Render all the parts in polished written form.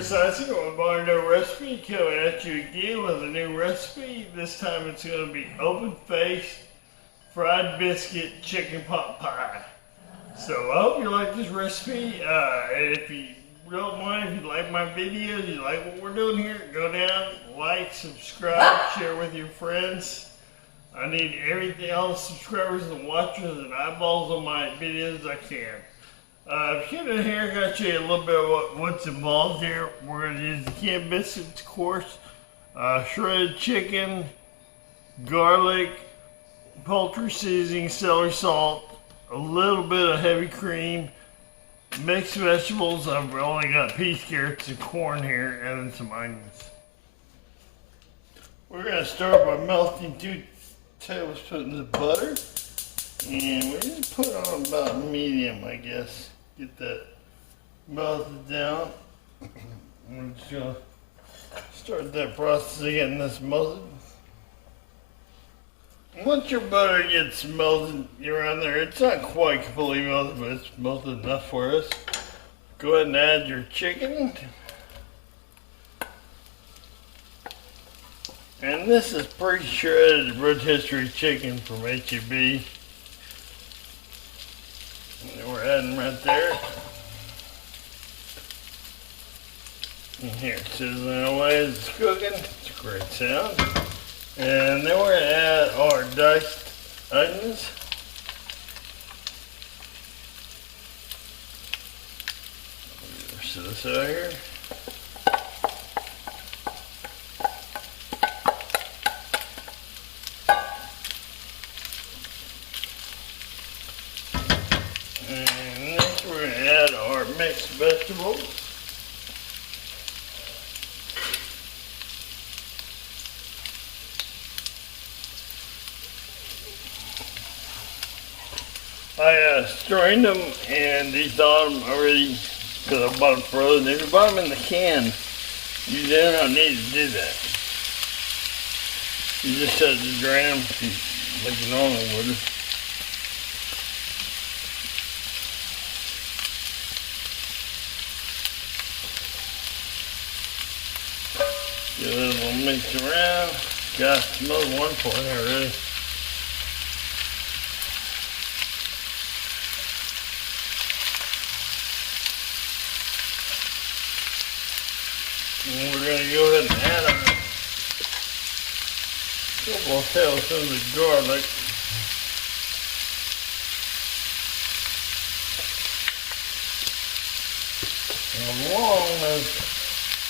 Chris Isaac with Barno Recipe, coming at you again with a new recipe. This time it's going to be open-faced fried biscuit chicken pot pie. So I hope you like this recipe, and if you don't mind, if you like my videos, you like what we're doing here, go down, like, subscribe, share with your friends. I need everything, all the subscribers and watchers and eyeballs on my videos I can. If you're in here, I got you a little bit of what's involved here. We're going to use the canned biscuits, of course, shredded chicken, garlic, poultry seasoning, celery salt, a little bit of heavy cream, mixed vegetables. I've only got peas, carrots, and corn here, and then some onions. We're going to start by melting 2 tablespoons of butter, and we're going to put on about medium, I guess. Get that melted down. We're just going to start that process of getting this melted. Once your butter gets melted around there, it's not quite completely melted, but it's melted enough for us. Go ahead and add your chicken. And this is pre-shredded rotisserie chicken from H-E-B. And we're adding right there. And here, it's sizzling away as it's cooking. It's a great sound. And then we're going to add our diced onions. So this out here. And next we're going to add our mixed vegetables. I strained them and thawed them already because I bought them frozen. If you buy them in the can, you do not need to do that. You just have to drain them like you normally would. Give it a little mix around. Got another one point already. And we're going to go ahead and add a couple of tablespoons of garlic. And along with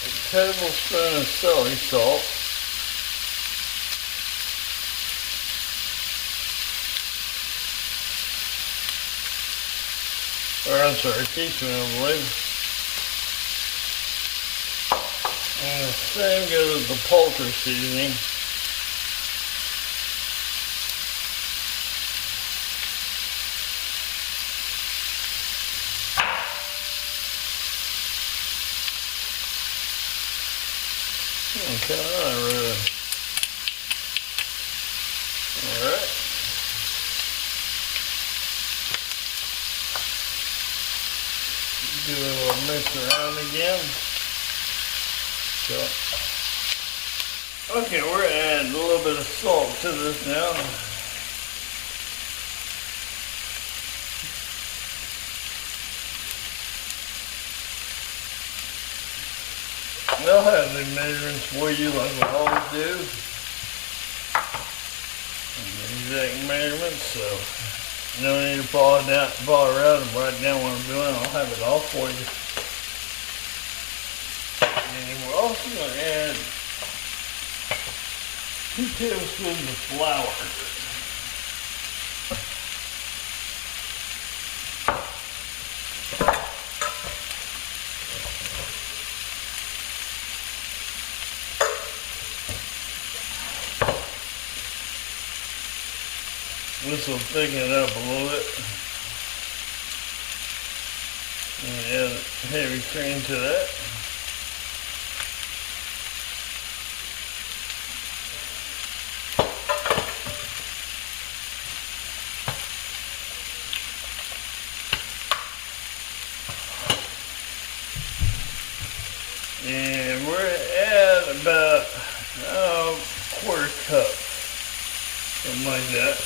a tablespoon of celery salt. Or I'm sorry, a teaspoon, I believe. And the same goes with the poultry seasoning. Okay, alright. Do a little mix around again. Okay, we're adding a little bit of salt to this now. They'll have the measurements for you like we always do. The exact measurements, so no need to follow around and write down what I'm doing. I'll have it all for you. And we're also going to add 2 tablespoons of flour. This will thicken it up a little bit. And add heavy cream to that. And we're at about quarter cup, something like that.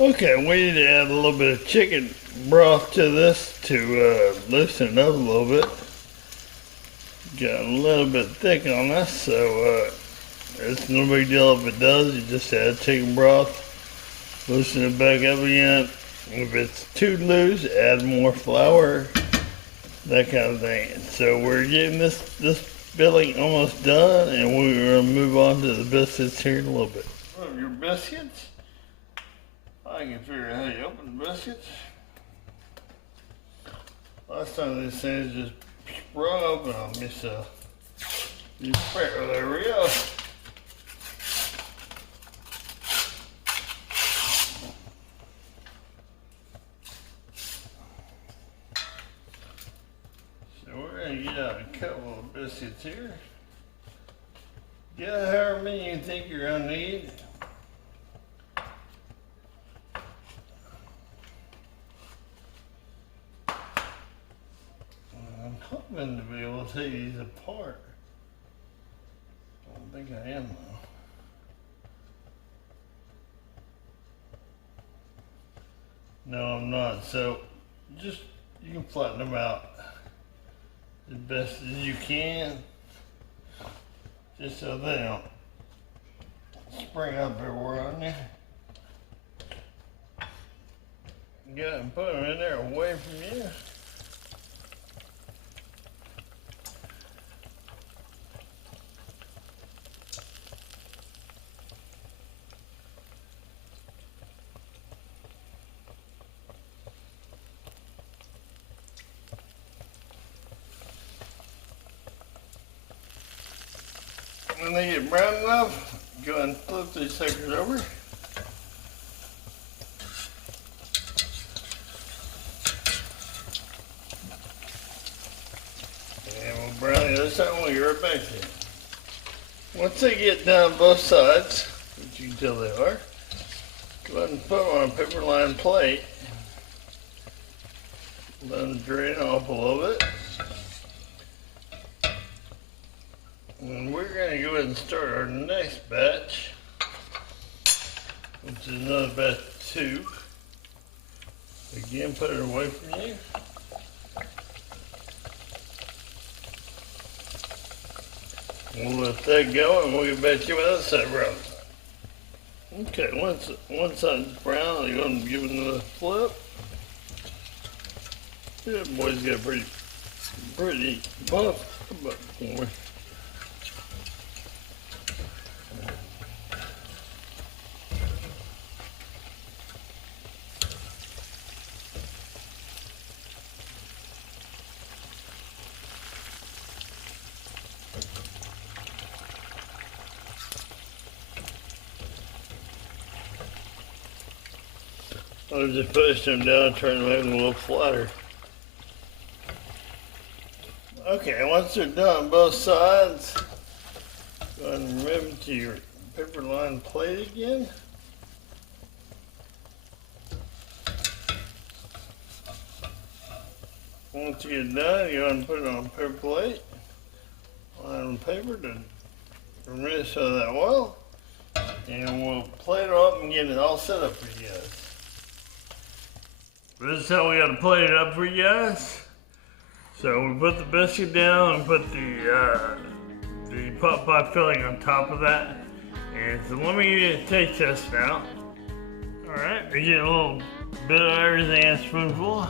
Okay, we need to add a little bit of chicken broth to this to loosen it up a little bit. Got a little bit thick on us, so it's no big deal if it does. You just add chicken broth, loosen it back up again. If it's too loose, add more flour, that kind of thing. So we're getting this filling almost done, and we're going to move on to the biscuits here in a little bit. Your biscuits. I can figure out how you open the biscuits. Last time these things just sprung open on me, so there we go. So we're going to get out a couple of biscuits here. Get however many you think you're going to need. I'm hoping to be able to take these apart. I don't think I am though. No, I'm not. So just, you can flatten them out as best as you can, just so they don't spring up everywhere on you. Get it and put them in there away from you. When they get brown enough, go ahead and flip these suckers over. And we'll brown the other side and we'll get right back to it. Once they get down both sides, which you can tell they are, go ahead and put them on a paper lined plate. Let them drain off a little bit. And we're going to go ahead and start our next batch, which is another batch 2. Again, put it away from you. We'll let that go and we'll get back to you with the other side brown. Okay, once one side's brown, you're going to give it another flip. Yeah, boy's got a pretty buff for me. I'll just push them down, trying to make them a little flatter. Okay, once they're done on both sides, go ahead and remove them to your paper lined plate again. Once you get done, go ahead and put it on a paper plate. Line on paper to remove some of that oil. And we'll plate it up and get it all set up for you guys. This is how we got to plate it up for you guys. So we put the biscuit down and put the pot pie filling on top of that. And so let me give you a taste test now. Alright, we get a little bit of everything in a spoonful.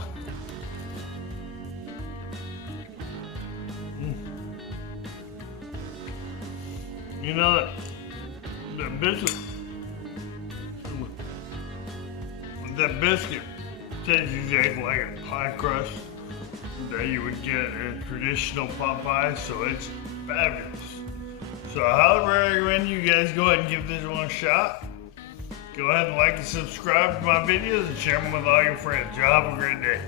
You know that biscuit tastes exactly like a pie crust that you would get at a traditional pot pie, so it's fabulous. So I highly recommend you guys go ahead and give this one a shot. Go ahead and like and subscribe to my videos and share them with all your friends. Y'all have a great day.